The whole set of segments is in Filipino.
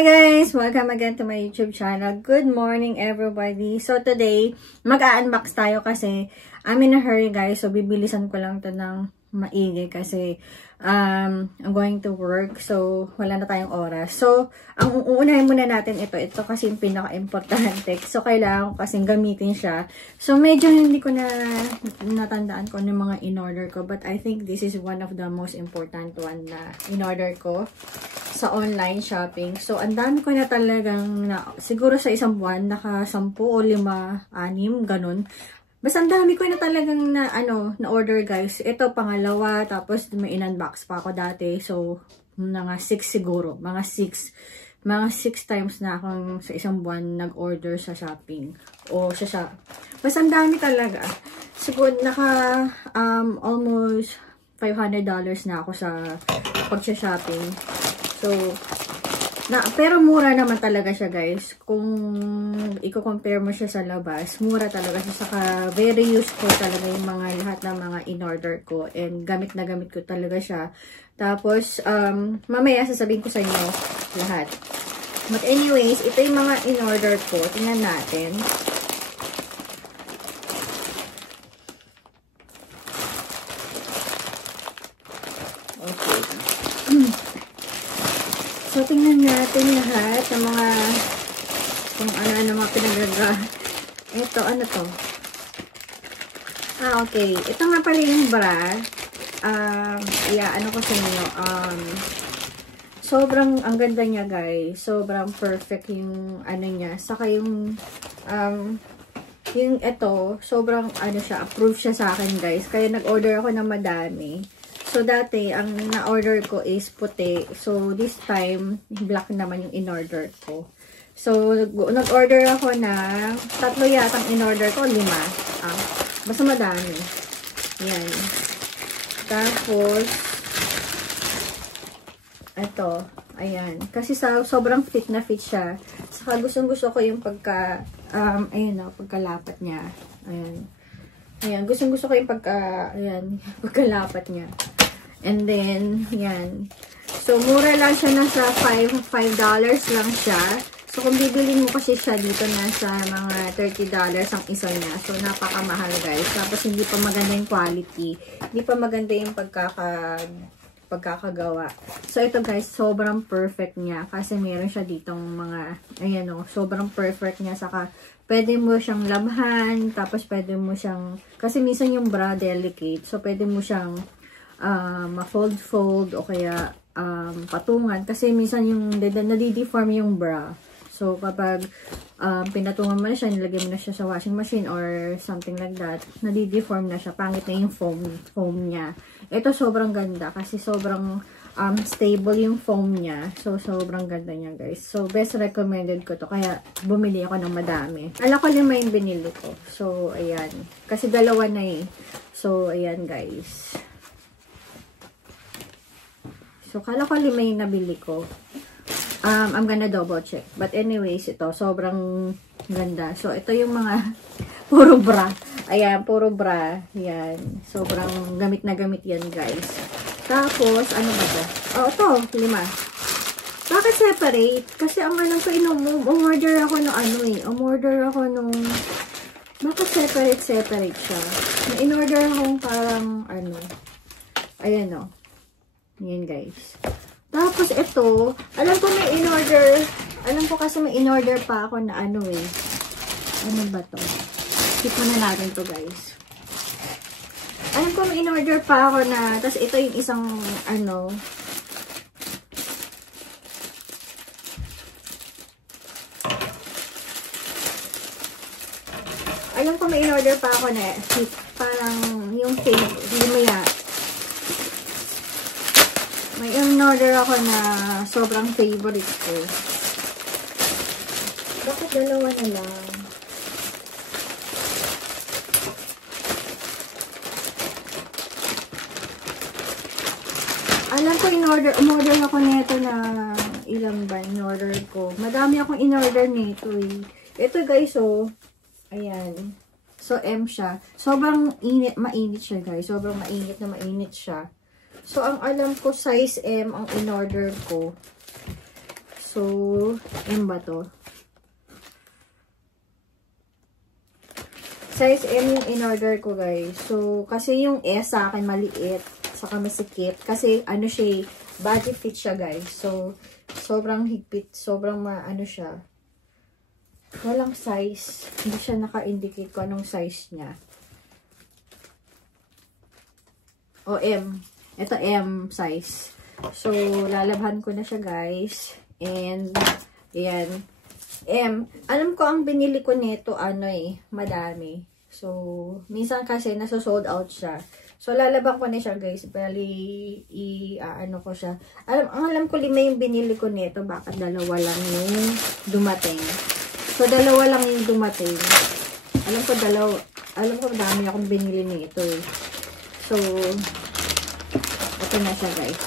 Hi guys! Welcome again to my YouTube channel. Good morning everybody! So today, mag-a-unbox tayo kasi I'm in a hurry guys. So bibilisan ko lang to ng maigi kasi I'm going to work. So wala na tayong oras. So ang uunahin muna natin ito. Ito kasi yung pinaka-importante. So kailangan ko kasing gamitin siya. So medyo hindi ko na natandaan ko ano yung mga in-order ko. But I think this is one of the most important one na in-order ko sa online shopping. So, ang dami ko na talagang, siguro sa isang buwan, naka 10 o 5, 6, ganun. Basta ang dami ko na talagang na-order guys. Ito, pangalawa, tapos may in-unbox pa ako dati. So, mga 6 siguro. Mga 6 times na akong sa isang buwan nag-order sa shopping. O sa basta ang dami talaga. Siguro, naka almost $500 na ako sa pag-shopping. So, pero mura naman talaga siya guys. Kung i-compare mo siya sa labas, mura talaga siya. Saka very useful talaga yung lahat ng mga in-order ko. And gamit na gamit ko talaga siya. Tapos, mamaya sasabihin ko sa inyo lahat. But anyways, ito yung mga in-order ko. Tingnan natin. Okay. So, tingnan natin lahat ng mga kung ano mga pinagaga. Ito, ano to? Okay. Ito nga pala yung bra. Ano ko sa inyo. Sobrang, ang ganda niya guys. Sobrang perfect yung ano niya. Saka yung ito, sobrang siya, approved siya sa akin guys. Kaya nag-order ako ng madami. So, dati, ang na-order ko is puti. So, this time, black naman yung in-order ko. So, nag-order ako na 3 yatang in-order ko, 5. Basta madami. Yan. Tapos, ito. Ayan. Kasi sobrang fit na fit siya. Saka gustong-gusto ko yung pagkalapat niya. Ayan. Ayan. Gustong-gusto ko yung pagkalapat niya. And then, yan. So, mura lang siya. Nasa $5 lang siya. So, kung bibilin mo kasi siya dito, nasa mga $30 ang isa niya. So, napakamahal guys. Tapos, hindi pa maganda yung quality. Hindi pa maganda yung pagkakagawa. So, ito guys, sobrang perfect niya. Kasi meron siya ditong mga, sobrang perfect niya. Saka, pwede mo siyang labhan. Tapos, pwede mo siyang, kasi minsan yung bra delicate. So, pwede mo siyang ma-fold o kaya patungan kasi minsan yung nadideform yung bra. So kapag pinatungan mo na siya, nilagay mo na siya sa washing machine or something like that, nadideform na siya, pangit na yung foam niya. Ito sobrang ganda kasi sobrang stable yung foam niya. So sobrang ganda niya guys. So best recommended ko to, kaya bumili ako ng madami. Alam ko 5 yung binili ko. So ayan, kasi 2 na eh. So ayan guys. So, kala ko 5 yung nabili ko. I'm gonna double check. But anyways, ito, sobrang ganda. So, ito yung mga puro bra. Ayan, puro bra. Yan. Sobrang gamit na gamit yan, guys. Tapos, ano ba to? Ito, 5. Bakit separate? Kasi ang alam ko, umorder ako nung bakit separate siya? In-order akong parang, ayan o. Yan guys. Tapos ito, alam ko kasi may in-order pa ako na ano ba to? Skip na natin to guys. Alam ko may in-order pa ako na, tapos ito yung isang alam ko may in-order pa ako na parang yung may in-order ako na sobrang favorite ko. Bakit 2 na lang? Alam ko umorder ako nito na ilang ba in-order ko. Madami akong in-order nito eh. Ito guys ayan. So M siya. Sobrang mainit siya guys. Sobrang mainit siya. So, ang alam ko, size M ang in-order ko. So, M ba to? Size M yung in-order ko, guys. So, kasi yung S sa akin maliit, saka masikip. Kasi, ano siya, body fit siya, guys. So, sobrang higpit, sobrang ano siya. Walang size. Hindi siya naka-indicate kung anong size niya. O, M. Ito, M size. So, lalabhan ko na siya, guys. And, ayan. M. Alam ko, ang binili ko nito, madami. So, minsan kasi nasa-sold out siya. So, lalabang ko na siya, guys. Bali, ano ko siya. Alam ko 5 yung binili ko nito. Bakit 2 lang yung dumating? So, 2 lang yung dumating. Alam ko dami akong binili nito eh. So, ito na siya, guys.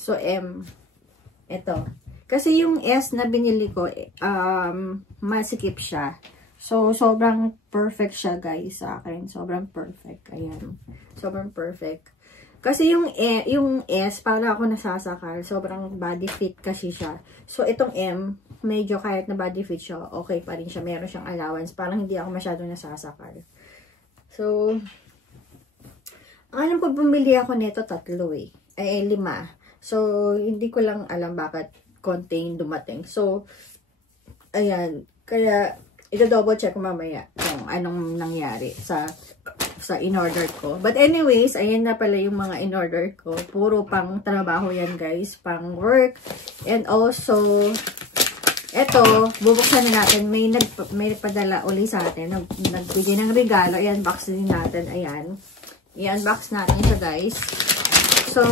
So, M. Ito. Kasi yung S na binili ko, masikip siya. So, sobrang perfect siya, guys, sa akin. Sobrang perfect. Ayan. Sobrang perfect. Kasi yung S, para ako nasasakal. Sobrang body fit kasi siya. So, itong M, medyo kahit na body fit siya, okay pa rin siya. Meron siyang allowance. Parang hindi ako masyadong nasasakal. So, alam ko, bumili ako nito 3 eh. 5. So, hindi ko lang alam bakit konti yung dumating. So, ayan. Kaya, ito-double check ko mamaya kung anong nangyari sa in-order ko. But anyways, ayan na pala yung mga in-order ko. Puro pang trabaho yan, guys. Pang work. And also, eto, bubuksan na natin. May padala uli sa atin. Nagbigay ng regalo. I-unbox din natin. Ayan. I-unbox natin siya, guys. So,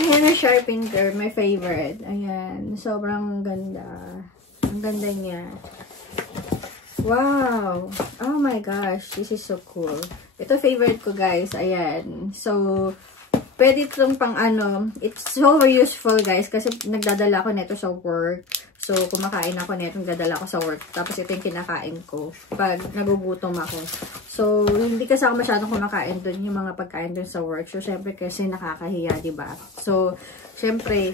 hair sharpener, my favorite. Ayan, sobrang ganda. Ang ganda niya. Wow! Oh my gosh, this is so cool. Ito favorite ko, guys. Ayan. So, pwede itong pang it's so useful, guys, kasi nagdadala ko nito sa work. So, kumakain ako nito, nagdadala ko sa work. Tapos, ito yung kinakain ko pag nagugutom ako. So, hindi kasi ako masyadong kumakain dun, yung mga pagkain dun sa work. So, syempre kasi nakakahiya, diba? So, syempre,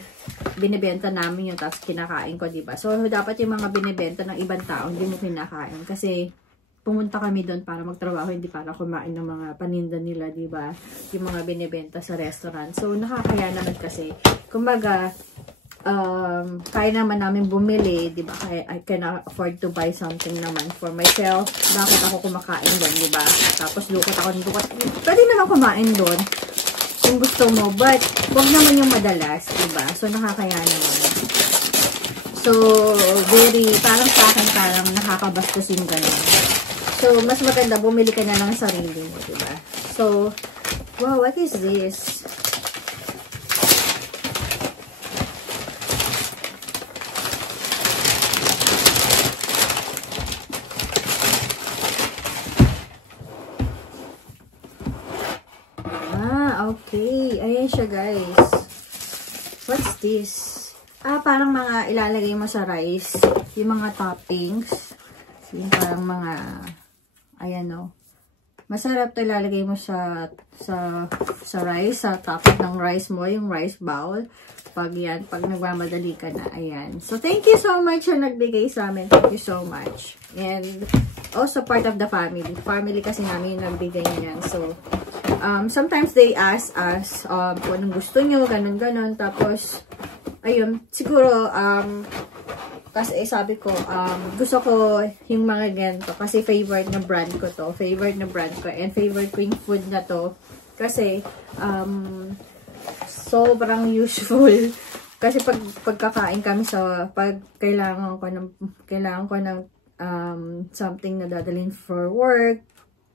binibenta namin yun, tapos kinakain ko, diba? So, dapat yung mga binibenta ng ibang tao, hindi mo kinakain. Kasi, pumunta kami doon para magtrabaho, hindi para kumain ng mga paninda nila, diba? Yung mga binibenta sa restaurant. So, nakakaya naman kasi. Kumbaga, kaya naman namin bumili, diba? I can afford to buy something naman for myself. Bakit ako kumakain doon, diba? Tapos, lukot. Pwede naman kumain doon kung gusto mo. But, huwag naman yung madalas, diba? So, nakakaya naman. So, parang sa akin, parang nakakabastos yung ganun. So, mas maganda, bumili ka na ng sarili mo, diba? So, wow, what is this? Okay. Ayan siya, guys. What's this? Parang mga ilalagay mo sa rice. Yung mga toppings. Yung parang mga, ayan o. Masarap ito ilalagay mo sa rice, sa top ng rice mo, yung rice bowl. Pag nagmamadali ka na, ayan. So, thank you so much sa nagbigay sa amin. Thank you so much. And, also part of the family. Family kasi namin yung nagbigay niyan. So, sometimes they ask us kung anong gusto nyo, ganun-ganun. Tapos, ayun, siguro, kasi sabi ko, gusto ko yung mga ganito. Kasi favorite na brand ko to. Favorite na brand ko. And favorite ko yung food na to. Kasi, sobrang useful. Kasi pagkakain kami pag kailangan ko ng something na dadalhin for work,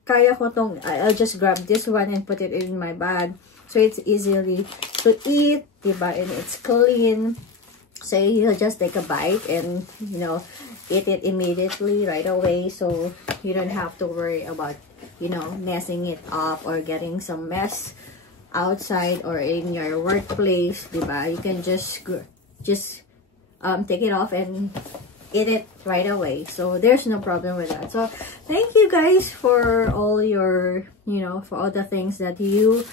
kaya ko tong, I'll just grab this one and put it in my bag. So it's easily to eat, diba? And it's clean. So you'll just take a bite and, you know, eat it immediately right away. So you don't have to worry about, you know, messing it up or getting some mess outside or in your workplace, diba? You can just take it off and eat it right away. So there's no problem with that. So thank you guys for all your, you know, for all the things that you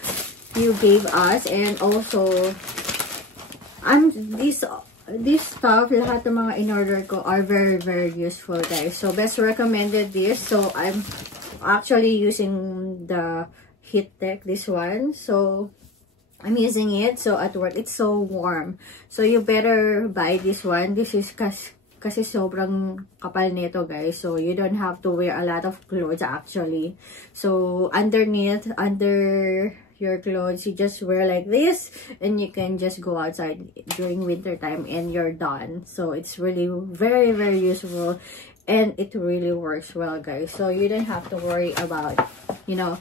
gave us. And also this stuff, lahat ng mga in-order ko are very useful, guys. So best recommended this. So I'm actually using the Heattech, this one. So I'm using it. So at work, it's so warm. So you better buy this one. This is kasi sobrang kapal nito, guys. So you don't have to wear a lot of clothes actually. So underneath, under your clothes, you just wear like this and you can just go outside during winter time and you're done. So it's really very useful and it really works well, guys. So you don't have to worry about, you know,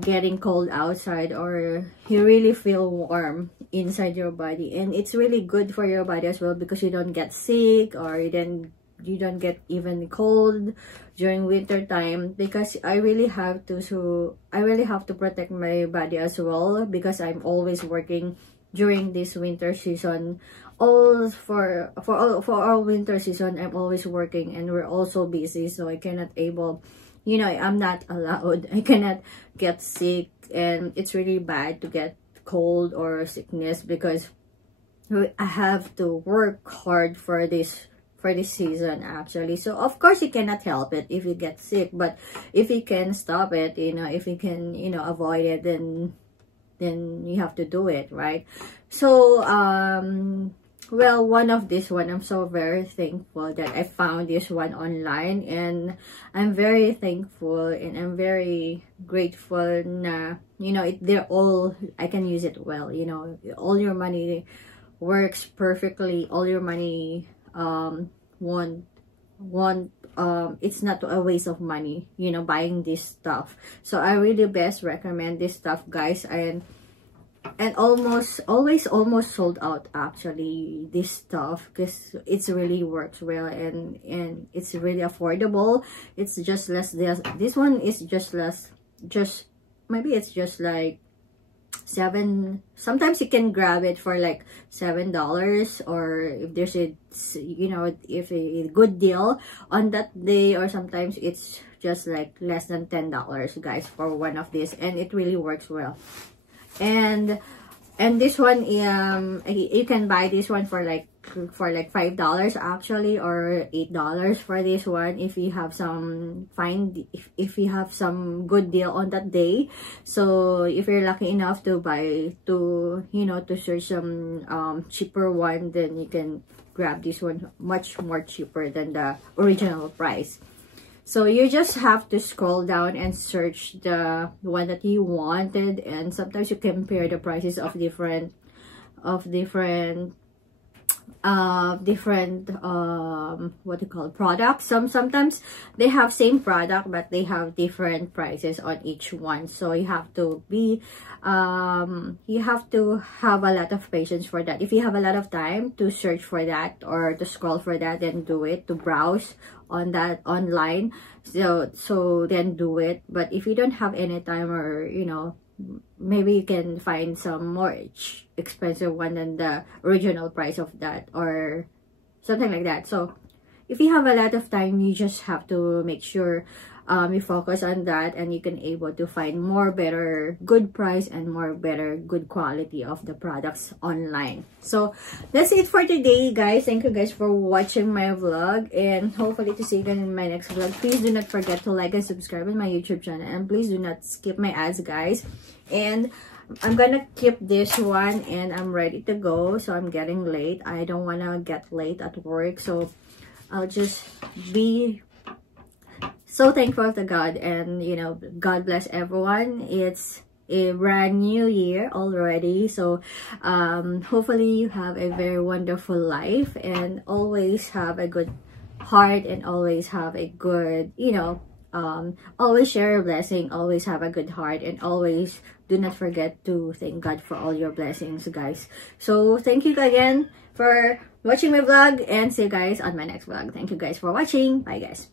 getting cold outside, or you really feel warm inside your body. And it's really good for your body as well, because you don't get sick or you don't get even cold during winter time. Because I really have to protect my body as well, because I'm always working during this winter season. For our winter season, I'm always working and we're also busy, so I cannot able, you know, I'm not allowed, I cannot get sick, and it's really bad to get cold or sickness, because I have to work hard for this season actually. So of course you cannot help it if you get sick, but if you can stop it, you know, if you can, you know, avoid it, then you have to do it, right? So well, one of this one, I'm so very thankful that I found this one online, and I'm very thankful and I'm very grateful na, you know, they're all, I can use it well, you know, all your money works perfectly, all your money it's not a waste of money, you know, buying this stuff. So I really best recommend this stuff, guys. And almost sold out actually, this stuff, because it's really works well and it's really affordable. It's just less, this one is just less, maybe it's just like $7. Sometimes you can grab it for like $7, or if there's a, you know, if a good deal on that day, or sometimes it's just like less than $10, guys, for one of these, and it really works well. And this one, you can buy this one for like $5 actually, or $8 for this one, if you have some if you have some good deal on that day. So if you're lucky enough to buy, you know, to search some cheaper one, then you can grab this one much more cheaper than the original price. So you just have to scroll down and search the one that you wanted, and sometimes you compare the prices of different what do you call it, products. Sometimes they have same product but they have different prices on each one. So you have to be you have to have a lot of patience for that. If you have a lot of time to search for that or to scroll for that, then do it, to browse on that online. So then do it. But if you don't have any time, or you know, maybe you can find some more expensive one than the original price of that, or something like that. So if you have a lot of time, you just have to make sure you focus on that, and you can able to find more better good price and more better good quality of the products online. So that's it for today, guys. Thank you guys for watching my vlog, and hopefully to see you again in my next vlog. Please do not forget to like and subscribe on my YouTube channel, and please do not skip my ads, guys. And I'm gonna keep this one, and I'm ready to go. So I'm getting late. I don't wanna get late at work, so I'll just be so thankful to God, and you know, God bless everyone. It's a brand new year already, so hopefully you have a very wonderful life, and always have a good heart and always have a good, you know, always share a blessing, always have a good heart, and always do not forget to thank God for all your blessings, guys. So thank you again for watching my vlog, and see you guys on my next vlog. Thank you guys for watching. Bye, guys.